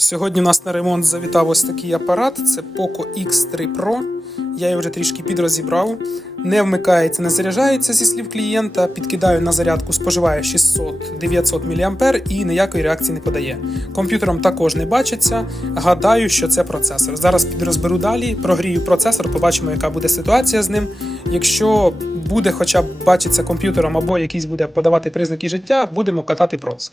Сьогодні у нас на ремонт завітав ось такий апарат. Це Poco X3 Pro. Я його вже трішки підрозібрав. Не вмикається, не заряджається зі слів клієнта. Підкидаю на зарядку, споживає 600-900 мА і ніякої реакції не подає. Комп'ютером також не бачиться. Гадаю, що це процесор. Зараз підрозберу далі, прогрію процесор, побачимо, яка буде ситуація з ним. Якщо буде хоча б бачиться комп'ютером або якийсь буде подавати признаки життя, будемо катати проц.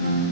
Mm-hmm.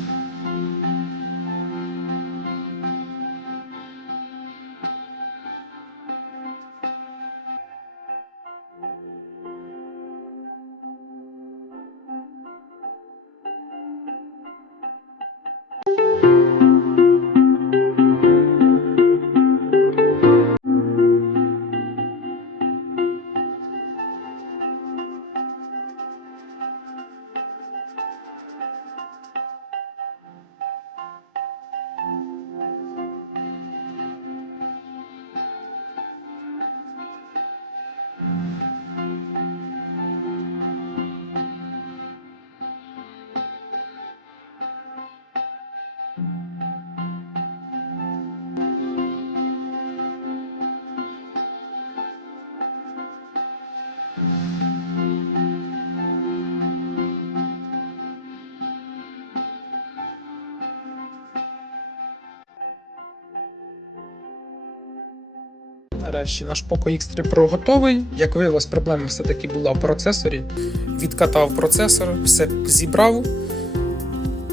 Нарешті наш Poco X3 Pro готовий. Як виявилось, проблема все-таки була в процесорі. Відкатав процесор, все зібрав,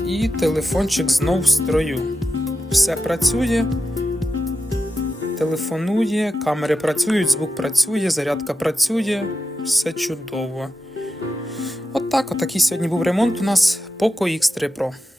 і телефончик знов в строю. Все працює, телефонує, камери працюють, звук працює, зарядка працює, все чудово. От так, отакий сьогодні був ремонт у нас Poco X3 Pro.